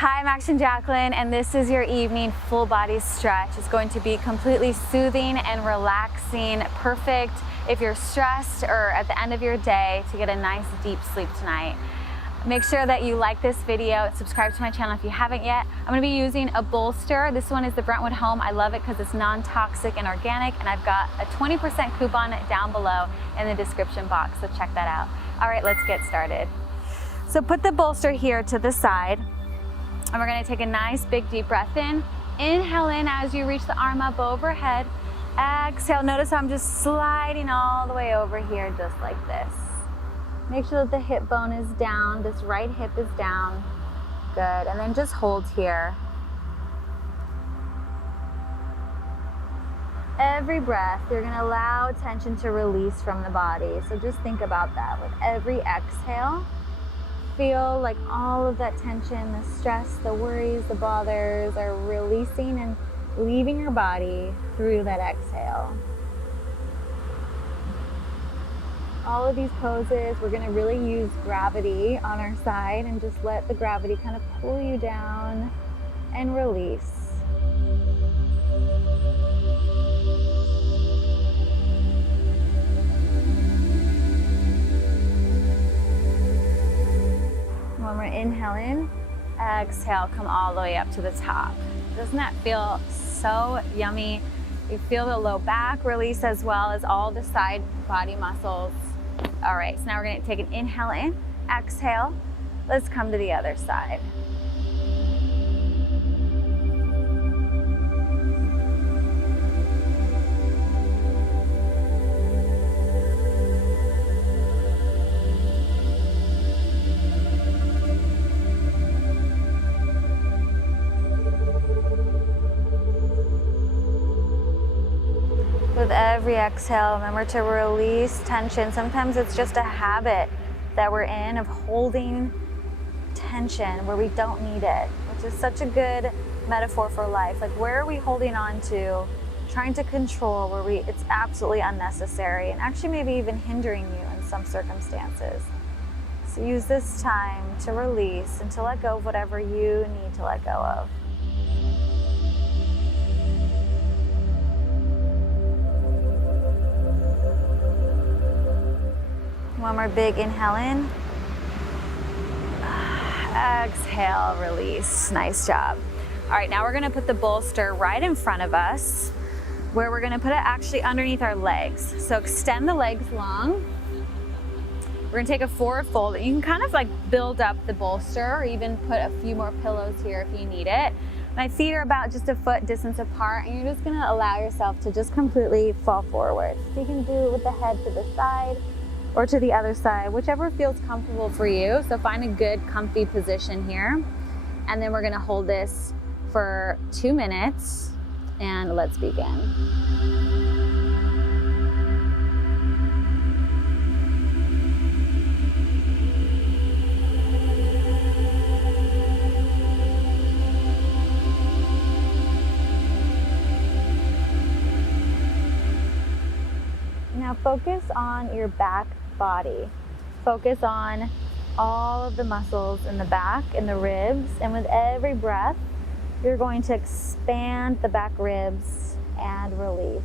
Hi, I'm Action Jacqueline, and this is your evening full body stretch. It's going to be completely soothing and relaxing, perfect if you're stressed or at the end of your day to get a nice deep sleep tonight. Make sure that you like this video and subscribe to my channel if you haven't yet. I'm going to be using a bolster. This one is the Brentwood Home. I love it because it's non-toxic and organic, and I've got a 20% coupon down below in the description box, so check that out. All right, let's get started. So put the bolster here to the side. And we're gonna take a nice big deep breath in. Inhale in as you reach the arm up overhead. Exhale, notice how I'm just sliding all the way over here just like this. Make sure that the hip bone is down, this right hip is down. Good, and then just hold here. Every breath, you're gonna allow tension to release from the body. So just think about that. With every exhale, feel like all of that tension, the stress, the worries, the bothers are releasing and leaving your body through that exhale. All of these poses, we're going to really use gravity on our side and just let the gravity kind of pull you down and release. When we're inhaling, exhale, come all the way up to the top. Doesn't that feel so yummy? You feel the low back release as well as all the side body muscles. All right, so now we're gonna take an inhale in, exhale. Let's come to the other side. With every exhale, remember to release tension. Sometimes it's just a habit that we're in of holding tension where we don't need it, which is such a good metaphor for life. Like, where are we holding on to, trying to control where it's absolutely unnecessary and actually maybe even hindering you in some circumstances. So use this time to release and to let go of whatever you need to let go of. One more big inhale in. Exhale, release. Nice job. All right, now we're gonna put the bolster right in front of us, where we're gonna put it actually underneath our legs. So extend the legs long. We're gonna take a forward fold. You can kind of like build up the bolster or even put a few more pillows here if you need it. My feet are about just a foot distance apart, and you're just gonna allow yourself to just completely fall forward. So you can do it with the head to the side or to the other side, whichever feels comfortable for you. So find a good comfy position here. And then we're gonna hold this for 2 minutes, and let's begin. Now focus on your back body. Focus on all of the muscles in the back and the ribs, and with every breath you're going to expand the back ribs and release.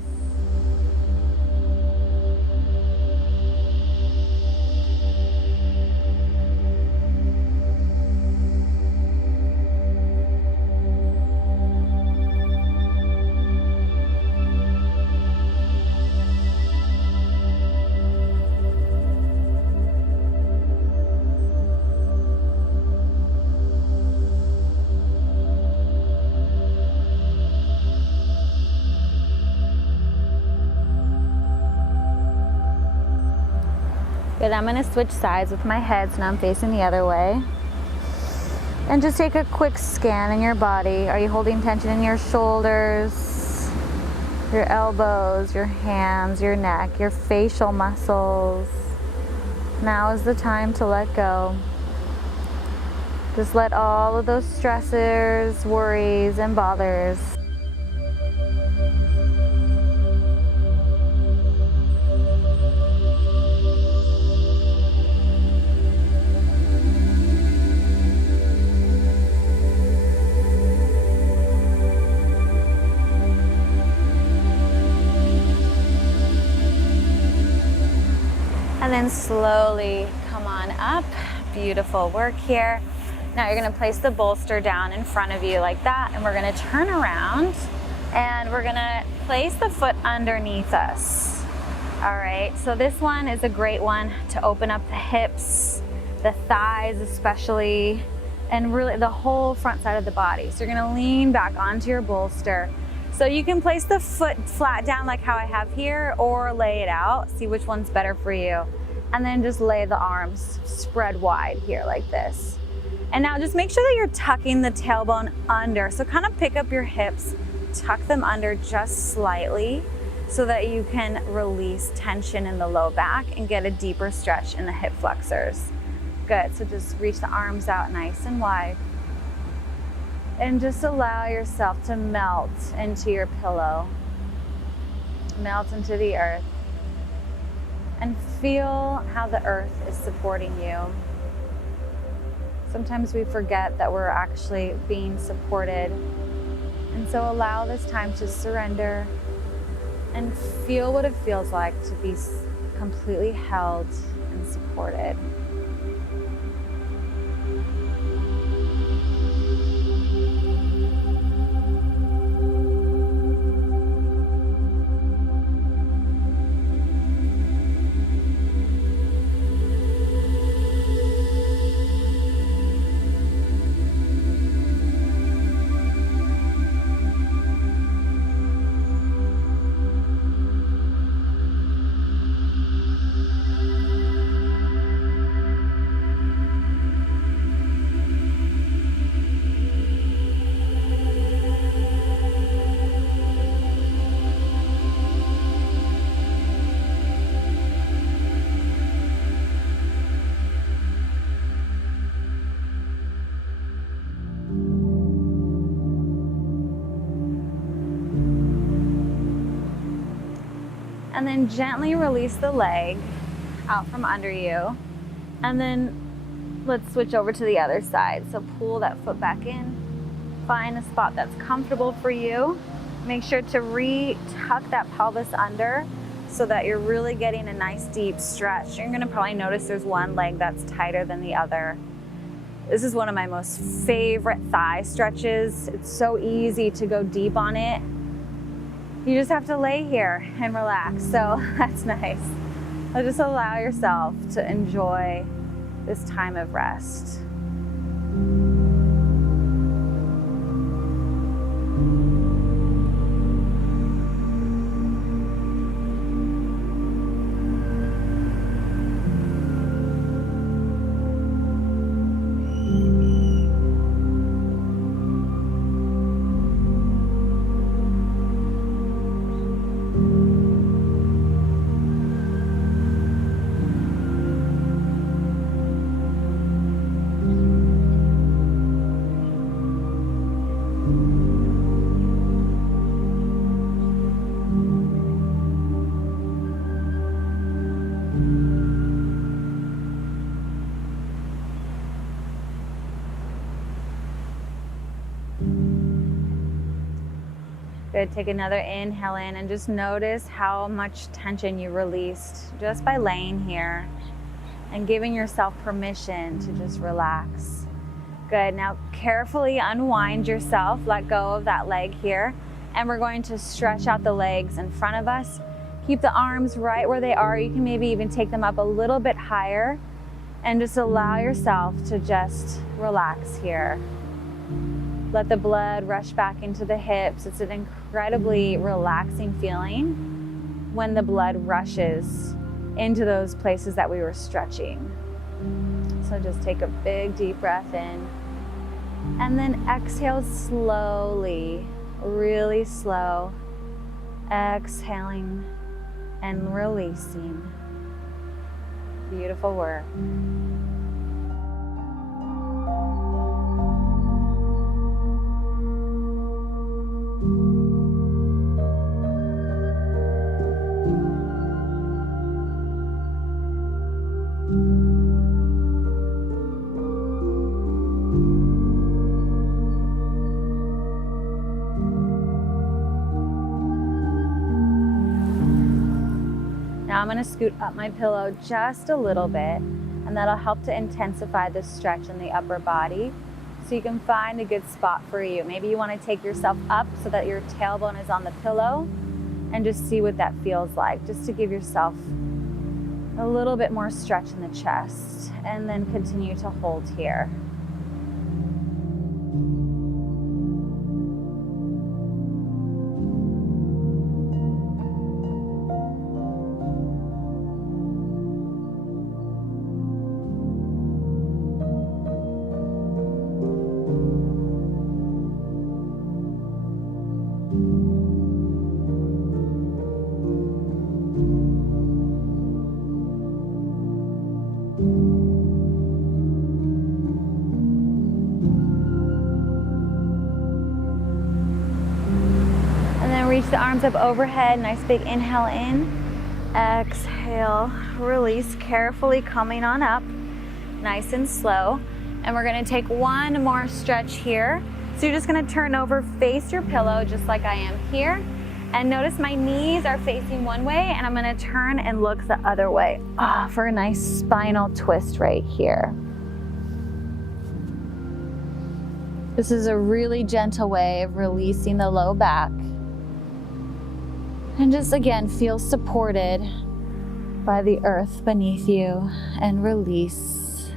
Good, I'm gonna switch sides with my head, so now I'm facing the other way. And just take a quick scan in your body. Are you holding tension in your shoulders, your elbows, your hands, your neck, your facial muscles? Now is the time to let go. Just let all of those stressors, worries, and bothers slowly come on up. Beautiful work here. Now you're gonna place the bolster down in front of you like that, and we're gonna turn around and we're gonna place the foot underneath us. All right, so this one is a great one to open up the hips, the thighs especially, and really the whole front side of the body. So you're gonna lean back onto your bolster. So you can place the foot flat down like how I have here, or lay it out, see which one's better for you. And then just lay the arms spread wide here like this. And now just make sure that you're tucking the tailbone under. So kind of pick up your hips, tuck them under just slightly so that you can release tension in the low back and get a deeper stretch in the hip flexors. Good, so just reach the arms out nice and wide. And just allow yourself to melt into your pillow. Melt into the earth. And feel how the earth is supporting you. Sometimes we forget that we're actually being supported. And so allow this time to surrender and feel what it feels like to be completely held and supported. And then gently release the leg out from under you. And then let's switch over to the other side. So pull that foot back in. Find a spot that's comfortable for you. Make sure to re-tuck that pelvis under so that you're really getting a nice deep stretch. You're gonna probably notice there's one leg that's tighter than the other. This is one of my most favorite thigh stretches. It's so easy to go deep on it. You just have to lay here and relax, so that's nice. So just allow yourself to enjoy this time of rest. Good, take another inhale in and just notice how much tension you released just by laying here and giving yourself permission to just relax. Good, now carefully unwind yourself, let go of that leg here, and we're going to stretch out the legs in front of us. Keep the arms right where they are. You can maybe even take them up a little bit higher and just allow yourself to just relax here. Let the blood rush back into the hips. It's an incredibly relaxing feeling when the blood rushes into those places that we were stretching. So just take a big deep breath in and then exhale slowly, really slow. Exhaling and releasing. Beautiful work. Now I'm gonna scoot up my pillow just a little bit, and that'll help to intensify the stretch in the upper body so you can find a good spot for you. Maybe you wanna take yourself up so that your tailbone is on the pillow and just see what that feels like, just to give yourself a little bit more stretch in the chest, and then continue to hold here. Reach the arms up overhead, nice big inhale in, exhale, release, carefully coming on up, nice and slow. And we're gonna take one more stretch here. So you're just gonna turn over, face your pillow just like I am here. And notice my knees are facing one way, and I'm gonna turn and look the other way for a nice spinal twist right here. This is a really gentle way of releasing the low back. And just again, feel supported by the earth beneath you, and release,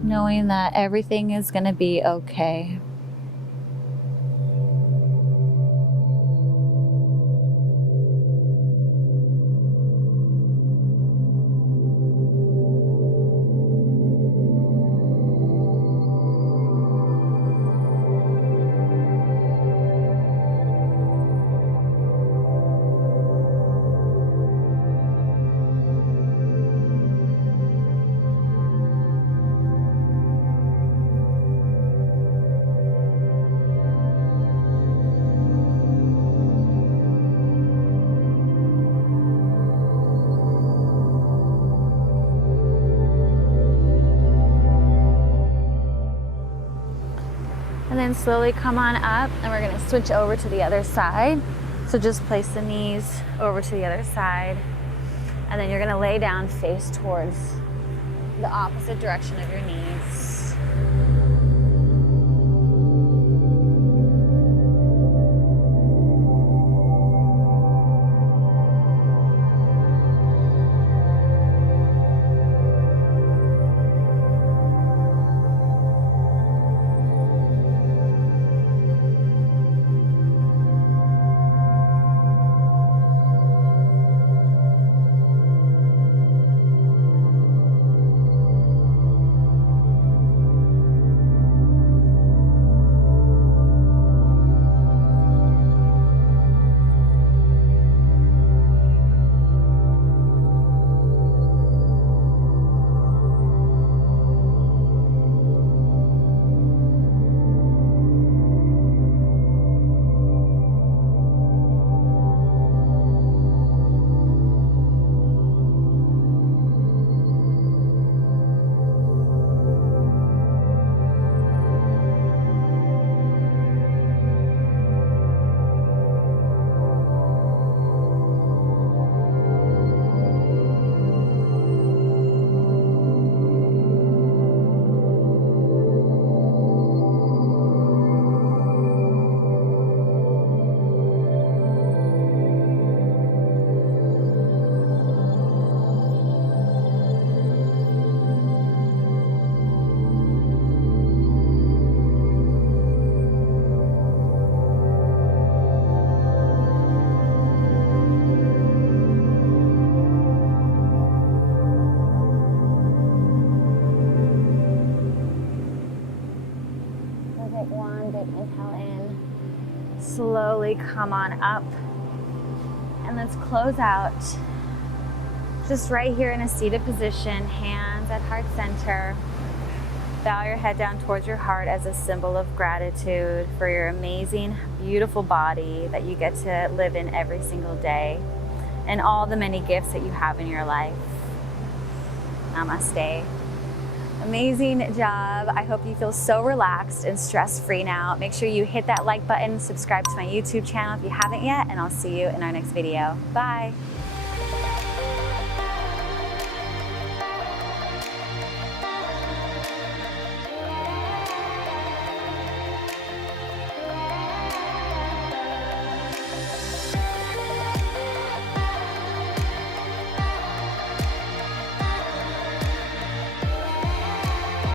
knowing that everything is gonna be okay. And then slowly come on up, and we're gonna switch over to the other side. So just place the knees over to the other side, and then you're gonna lay down face towards the opposite direction of your knees. Slowly come on up, and let's close out just right here in a seated position, hands at heart center. Bow your head down towards your heart as a symbol of gratitude for your amazing, beautiful body that you get to live in every single day, and all the many gifts that you have in your life. Namaste. Amazing job. I hope you feel so relaxed and stress-free now. Make sure you hit that like button, subscribe to my YouTube channel if you haven't yet, and I'll see you in our next video. Bye.